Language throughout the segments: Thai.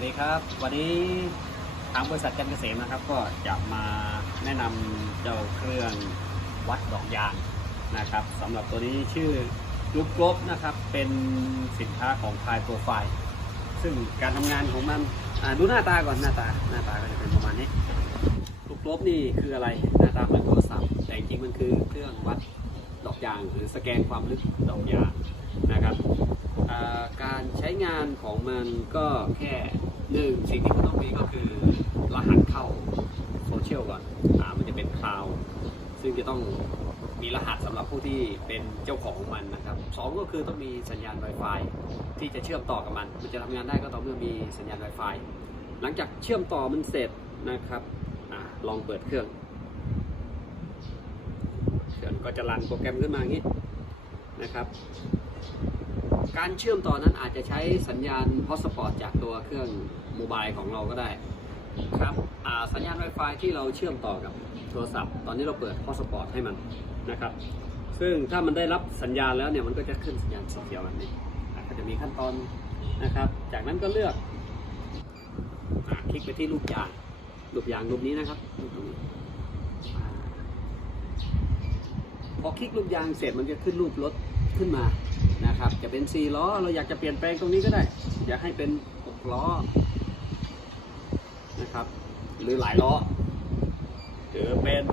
วัสดีครับ วันนี้ทางบริษัทกันเกษมนะครับ ก็จะมาแนะนำเจ้าเครื่องวัดดอกยางนะครับสำหรับตัวนี้ชื่อกรุ๊ปกรบนะครับ เป็นสินค้าของพายโปรไฟล์ ซึ่งการทำงานของมันดูหน้าตาก่อนหน้าตาหน้าตาก็จะเป็นประมาณนี้กรุ๊ปกรบนี่คืออะไรหน้าตาเหมือนโทรศัพท์แต่จริงมันคือเครื่องวัดดอกยางหรือสแกนความลึกดอกยางนะครับ การใช้งานของมันก็แค่หนึ่งสิ่งที่มันต้องมีก็คือรหัสเข้าโซเชียลก่อนอ่ามันจะเป็นคลาวซึ่งจะต้องมีรหัสสำหรับผู้ที่เป็นเจ้าของมันนะครับสองก็คือต้องมีสัญญาณ Wi-Fi ที่จะเชื่อมต่อกับมัน มันจะทำงานได้ก็ต่อเมื่อมีสัญญาณ Wi-Fi หลังจากเชื่อมต่อมันเสร็จนะครับอลองเปิดเครื่องเครื่องก็จะรันโปรแกรมขึ้นมาอย่างนี้นะครับ การเชื่อมต่อนั้นอาจจะใช้สัญญาณฮอสปอตจากตัวเครื่องโมบายของเราก็ได้ครับสัญญาณ Wi-Fi ที่เราเชื่อมต่อกับโทรศัพท์ ตอนนี้เราเปิดฮอสปอตให้มันนะครับ ซึ่งถ้ามันได้รับสัญญาณแล้วเนี่ยมันก็จะขึ้นสัญญาณสีเขียวแบบนี้อะก็จะมีขั้นตอนนะครับ จากนั้นก็เลือกอคลิกไปที่รูปยางรูปยางรูปนี้นะครับรูปตรงนี้พอคลิกรูปยางเสร็จมันจะขึ้นรูปรถขึ้นมา นะครับ จะเป็น4ล้อ เราอยากจะเปลี่ยนแปลงตรงนี้ก็ได้ อยากให้เป็น6ล้อนะครับ หรือหลายล้อหรือเป็น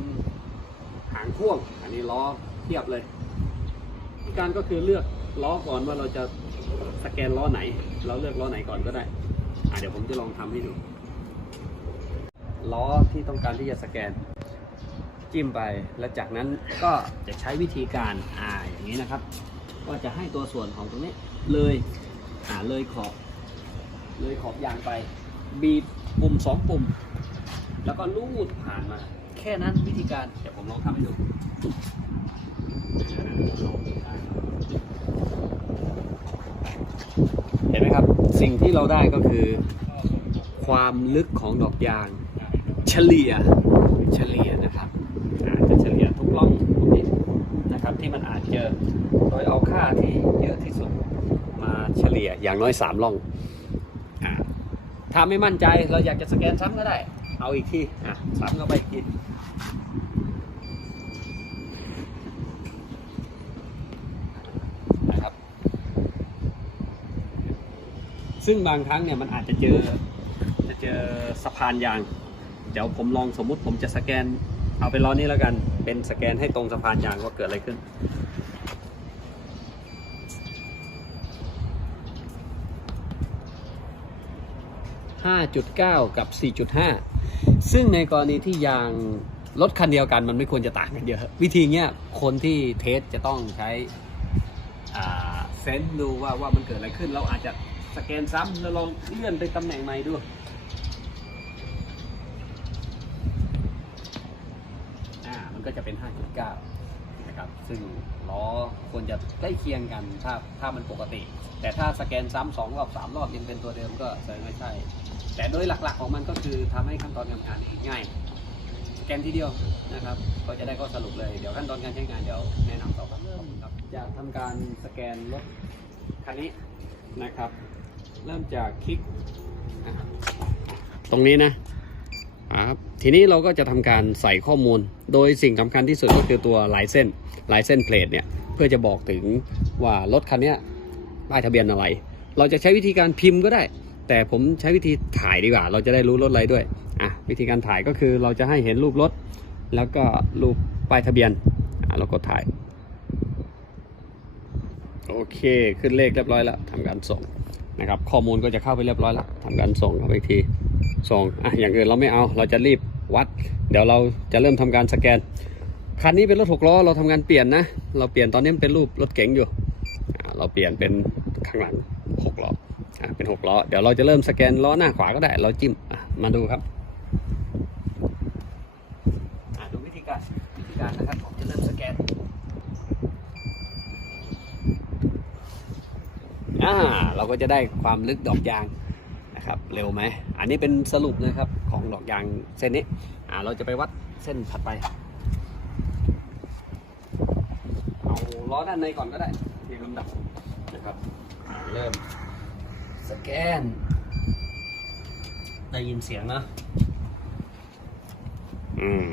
หางพ่วง อันนี้ล้อเทียบเลยวิธีการก็คือเลือกล้อก่อนว่าเราจะสแกนล้อไหน เราเลือกล้อไหนก่อนก็ได้อะเดี๋ยวผมจะลองทำให้ดู ล้อที่ต้องการที่จะสแกน จิ้มไป แล้วจากนั้นก็จะใช้วิธีการอ่าอย่างนี้นะครับ ก็จะให้ตัวส่วนของตรงนี้เลยอ่าเลยขอบ เลยขอบยางไป บีบปุ่มสองปุ่ม แล้วก็ลูดผ่านมา แค่นั้นวิธีการ เดี๋ยวผมลองทำให้ดูเห็นไหมครับ สิ่งที่เราได้ก็คือ ความลึกของดอกยาง เฉลี่ย เฉลี่ยนะครับอาจจะเฉลี่ยทุกร่อง ที่เยอะที่สุดมาเฉลี่ยอย่างน้อย 3 ล่องอถ้าไม่มั่นใจเราอยากจะสแกนซ้ำก็ได้ เอาอีกที่ซ้ำเข้าไปอีกทีนะครับ ซึ่งบางครั้งเนี่ยมันอาจจะเจอจะเจอสะพานยาง เดี๋ยวผมลองสมมุติผมจะสแกนเอาไปล้อนี้แล้วกัน เป็นสแกนให้ตรงสะพานยางว่าเกิดอะไรขึ้น 5.9 กับ 4.5 ซึ่งในกรณีที่ยางรถคันเดียวกันมันไม่ควรจะต่างกันเยอะวิธีเนี้ยคนที่เทสจะต้องใช้เซนส์ดูว่าว่ามันเกิดอะไรขึ้น เราอาจจะสแกนซ้ำแล้วลองเลื่อนไปตำแหน่งใหม่ดูอ่ามันก็จะเป็น 5.9 นะครับ ซึ่งล้อควรจะใกล้เคียงกันถ้าถ้ามันปกติ แต่ถ้าสแกนซ้ำสองรอบสามรอบยังเป็นตัวเดิมก็แสดงไม่ใช่ แต่โดยหลักๆของมันก็คือทำให้ขั้นตอนการงานง่ายสแกนทีเดียวนะครับ ก็จะได้ข้อสรุปเลย เดี๋ยวขั้นตอนการใช้งานเดี๋ยวแนะนำต่อครับเริ่มครับจะทำการสแกนรถคันนี้นะครับ เริ่มจากคลิกอะตรงนี้นะครับทีนี้เราก็จะทำการใส่ข้อมูล โดยสิ่งสำคัญที่สุดก็คือตัวลายเส้นลายเส้นเพลทเนี่ยเพื่อจะบอกถึงว่ารถคันเนี้ยป้ายทะเบียนอะไร เราจะใช้วิธีการพิมพ์ก็ได้ แต่ผมใช้วิธีถ่ายดีกว่า เราจะได้รู้รถอะไรด้วยอะวิธีการถ่ายก็คือเราจะให้เห็นรูปรถ แล้วก็รูปป้ายทะเบียนอะเราก็ถ่าย โอเคขึ้นเลขเรียบร้อยแล้วทำการส่งนะครับข้อมูลก็จะเข้าไปเรียบร้อยแล้วทำการส่งเข้าไปอีกทีส่งอะอย่างอื่นเราไม่เอาเราจะรีบวัด เดี๋ยวเราจะเริ่มทำการสแกนคันนี้เป็นรถหกล้อเราทำงานเปลี่ยนนะ เราเปลี่ยนตอนนี้เป็นรูปรถเก๋งอยู่อ่าเราเปลี่ยนเป็นข้างหลังหกล้อ เป็นหกล้อ เดี๋ยวเราจะเริ่มสแกนล้อหน้าขวาก็ได้ เราจิ้มอะมาดูครับอะดูวิธีการวิธีการนะครับ ผมจะเริ่มสแกนอ่าเราก็จะได้ความลึกดอกยางนะครับเร็วไหม อันนี้เป็นสรุปนะครับของดอกยางเส้นนี้อ่าเราจะไปวัดเส้นถัดไป เอาล้อด้านในก่อนก็ได้เรียงลำดับนะครับอ่าเริ่ม สแกน ได้ยินเสียงนะอืม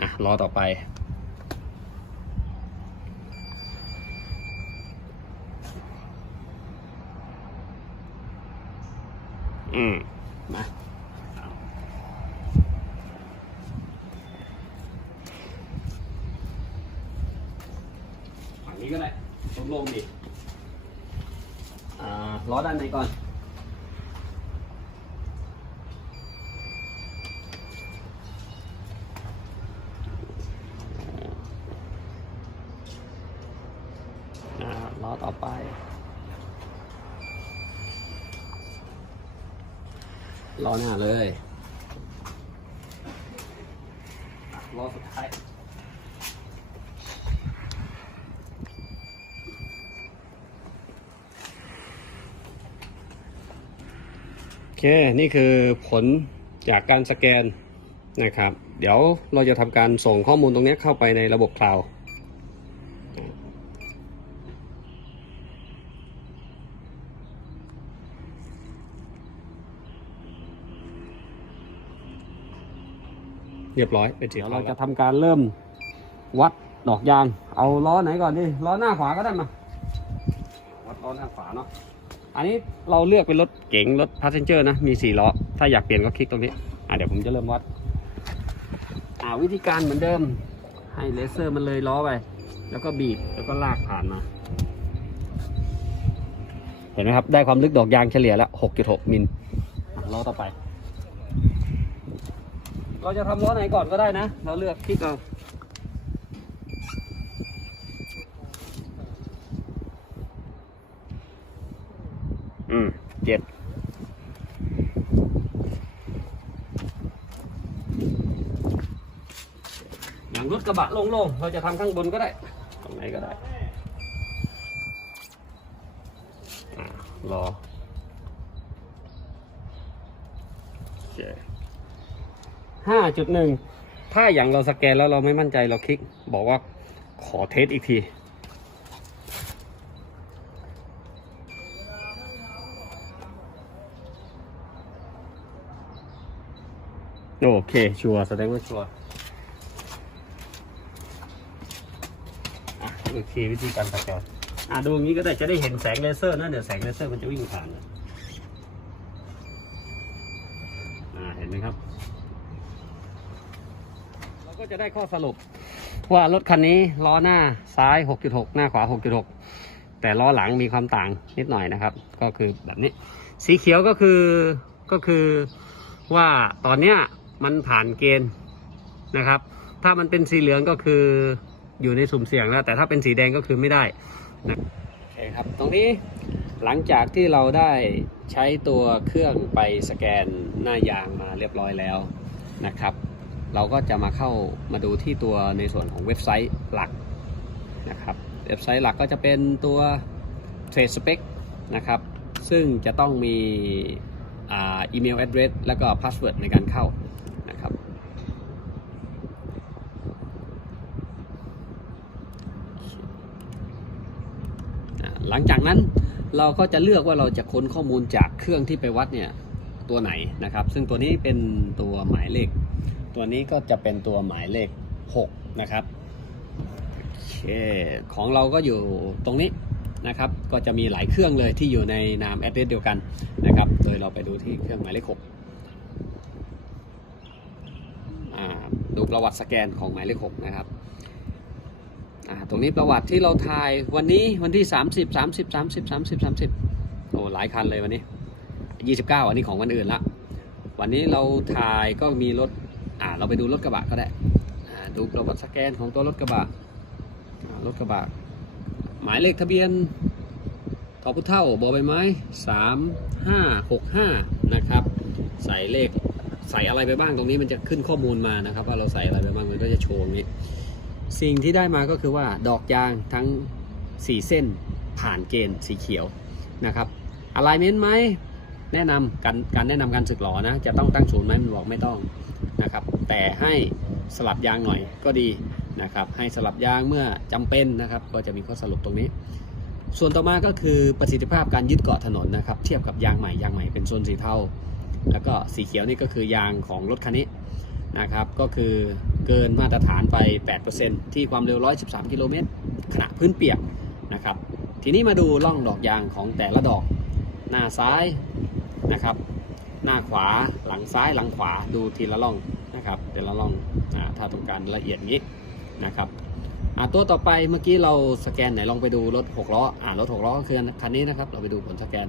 อะ รอต่อไป อืม มาเอาฝั่งนี้ก็ได้ลงๆดิ อ่า ล้อด้านในก่อน อ่าล้อ ต่อไปล้อหน้าเลยอะล้อสุดท้ายโอเค นี่คือผลจากการสแกนนะครับ เดี๋ยวเราจะทำการส่งข้อมูลตรงนี้เข้าไปในระบบคลาวด์ เรียบร้อยเป็นเดี๋ยวเราจะทำการเริ่มวัดดอกยาง เอาล้อไหนก่อนดิล้อหน้าขวาก็ได้มาวัดล้อหน้าขวาเนาะอันนี้เราเลือกเป็นรถเก๋งรถพาสเซนเจอร์นะมีสี่ล้อถ้าอยากเปลี่ยนก็คลิกตรงนี้อะเดี๋ยวผมจะเริ่มวัดอ่าวิธีการเหมือนเดิม ให้เลเซอร์มันเลยล้อไปแล้วก็บีบแล้วก็ลากผ่านมา เห็นไหมครับ ได้ความลึกดอกยางเฉลี่ยแล้ว6.6มิลอะล้อต่อไป เราจะทำล้อไหนก่อนก็ได้นะ เราเลือกคลิกเอาอืมเจ็ดอย่างรถกระบะโล่งๆ เราจะทำข้างบนก็ได้ ตรงไหนก็ได้อะรอโอเค ห้าจุดหนึ่งถ้าอย่างเราสแกนแล้วเราไม่มั่นใจเราคลิก บอกว่าขอเทสอีกที โอเค ชัวร์แสดงว่าชัวร์อะอีกทีวิธีการสแกนอะดูอย่างนี้ก็ได้จะได้เห็นแสงเลเซอร์นะเดี๋ยวแสงเลเซอร์มันจะวิ่งผ่านนะอ่าเห็นไหมครับ เราก็ จะได้ข้อสรุป ว่ารถคันนี้ล้อหน้าซ้าย 6.6 หน้าขวา 6.6 แต่ล้อหลังมีความต่างนิดหน่อยนะครับ ก็คือแบบนี้ สีเขียวก็คือก็คือว่าตอนเนี้ยมันผ่านเกณฑ์นะครับ ถ้ามันเป็นสีเหลืองก็คืออยู่ในสุ่มเสี่ยงแล้ว แต่ถ้าเป็นสีแดงก็คือไม่ได้นะโอเคครับ ตรงนี้หลังจากที่เราได้ใช้ตัวเครื่องไปสแกนหน้ายางมาเรียบร้อยแล้วนะครับ เราก็จะมาเข้ามาดูที่ตัวในส่วนของเว็บไซต์หลักนะครับ เว็บไซต์หลักก็จะเป็นตัว Trade Spec นะครับ ซึ่งจะต้องมีอีเมล address แล้วก็ password ในการเข้านะครับ หลังจากนั้นเราก็จะเลือกว่าเราจะค้นข้อมูลจากเครื่องที่ไปวัดเนี่ยตัวไหนนะครับ ซึ่งตัวนี้เป็นตัวหมายเลข ตัวนี้ก็จะเป็นตัวหมายเลข 6 นะครับโอเคของเราก็อยู่ตรงนี้นะครับ ก็จะมีหลายเครื่องเลยที่อยู่ในนาม address เดียวกันนะครับ โดยเราไปดูที่เครื่องหมายเลข6ดูประวัติสแกนของหมายเลข 6 นะครับตรงนี้ประวัติที่เราถ่ายวันนี้วันที่ 30 30 30 30 30โอ้หลายคันเลยวันนี้ 29 อันนี้ของวันอื่นละ วันนี้เราถ่ายก็มีรถ อ่าเราไปดูรถกระบะก็ได้อ่าดูประวัติสแกนของตัวรถกระบะรถกระบะ หมายเลขทะเบียนทอพุเท่าบอใบไม้3565นะครับ ใส่เลขใส่อะไรไปบ้างตรงนี้มันจะขึ้นข้อมูลมานะครับ ว่าเราใส่อะไรไปบ้างมันก็จะโชว์งนี้ สิ่งที่ได้มาก็คือว่าดอกยางทั้ง 4 เส้นผ่านเกณฑ์สีเขียวนะครับอะไรเม้นไหม แนะนำการการแนะนำการสึกหลอนะจะต้องตั้งศูนย์ไหมมันบอกไม่ต้องนะครับแต่ให้สลับยางหน่อยก็ดีนะครับให้สลับยางเมื่อจำเป็นนะครับก็จะมีข้อสรุปตรงนี้ ส่วนต่อมาก็คือประสิทธิภาพการยึดเกาะถนนนะครับเทียบกับยางใหม่ยางใหม่เป็นโซนสีเทาแล้วก็สีเขียวนี่ก็คือยางของรถคันนี้นะครับก็คือเกินมาตรฐานไป 8%ที่ความเร็ว 113 กิโลเมตรขณะพื้นเปียกนะครับทีนี้มาดูร่องดอกยางของแต่ละดอก หน้าซ้าย นะครับ หน้าขวาหลังซ้ายหลังขวาดูทีละร่องนะครับแต่ละร่องอถ้าต้องการละเอียดย่างนี้นะครับตัวต่อไปเมื่อกี้เราสแกนไหนลองไปดูรถ6ล้ออ่ารถ6ล้อก็คือคันนี้นะครับ เราไปดูผลสแกน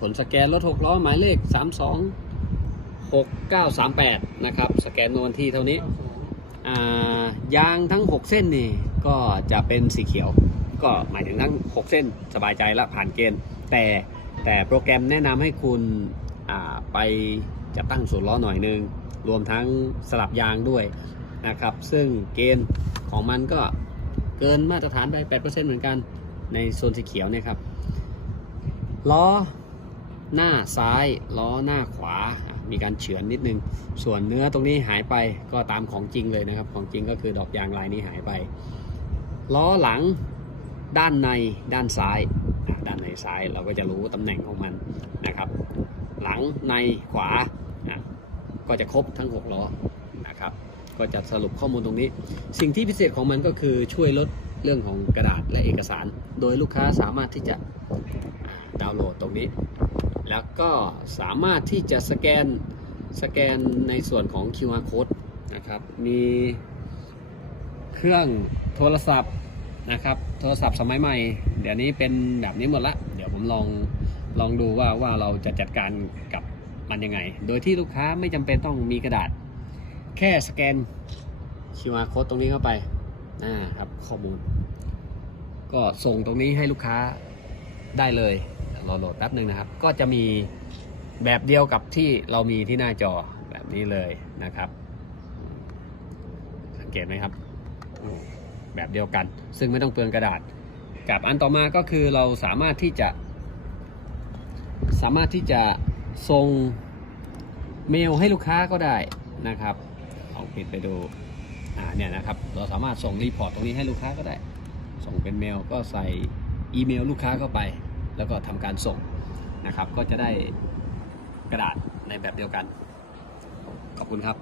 ผลสแกนรถ6ล้อหมายเลข 32 6938 นะครับ สแกนโนวันที่เท่านี้ยางทั้ง 6 เส้นนี่ก็จะเป็นสีเขียว ก็หมายถึงทั้ง 6 เส้นสบายใจละผ่านเกณฑ์ แต่แต่โปรแกรมแนะนำให้คุณไปจะตั้งศูนล้อหน่อยนึง รวมทั้งสลับยางด้วยนะครับ ซึ่งเกณฑ์ของมันก็เกินมาตรฐานไป 8%เหมือนกันในโซนสีเขียวเนี่ยครับ ล้อหน้าซ้าย ล้อหน้าขวา มีการเฉือนนิดนึง ส่วนเนื้อตรงนี้หายไปก็ตามของจริงเลยนะครับ ของจริงก็คือดอกยางลายนี้หายไป ล้อหลัง ด้านในด้านซ้าย ด้านในซ้ายเราก็จะรู้ตำแหน่งของมันนะครับ หลังในขวาก็จะครบทั้ง 6 ล้อนะครับ ก็จะสรุปข้อมูลตรงนี้ สิ่งที่พิเศษของมันก็คือช่วยลดเรื่องของกระดาษและเอกสาร โดยลูกค้าสามารถที่จะดาวน์โหลดตรงนี้ แล้วก็สามารถที่จะสแกนสแกนในส่วนของ QR code นะครับ มีเครื่องโทรศัพท์ นะครับ โทรศัพท์สมัยใหม่ เดี๋ยวนี้เป็นแบบนี้หมดละ เดี๋ยวผมลองลองดูว่าว่าเราจะจัดการกับมันยังไง โดยที่ลูกค้าไม่จำเป็นต้องมีกระดาษ แค่สแกน QR code ตรงนี้เข้าไปอ่าครับข้อมูล ก็ส่งตรงนี้ให้ลูกค้าได้เลยรอโหลดแป๊บหนึ่งนะครับ ก็จะมีแบบเดียวกับที่เรามีที่หน้าจอแบบนี้เลยนะครับ สังเกตไหมครับ แบบเดียวกัน ซึ่งไม่ต้องเปลืองกระดาษ กับอันต่อมาก็คือเราสามารถที่จะ สามารถที่จะส่งเมลให้ลูกค้าก็ได้นะครับเอาปิดไปดูอ่าเนี่ยนะครับเราสามารถส่งรีพอร์ตตรงนี้ให้ลูกค้าก็ได้ ส่งเป็นเมลก็ใส่อีเมลลูกค้าเข้าไป แล้วก็ทำการส่งนะครับ ก็จะได้กระดาษในแบบเดียวกัน ขอบคุณครับ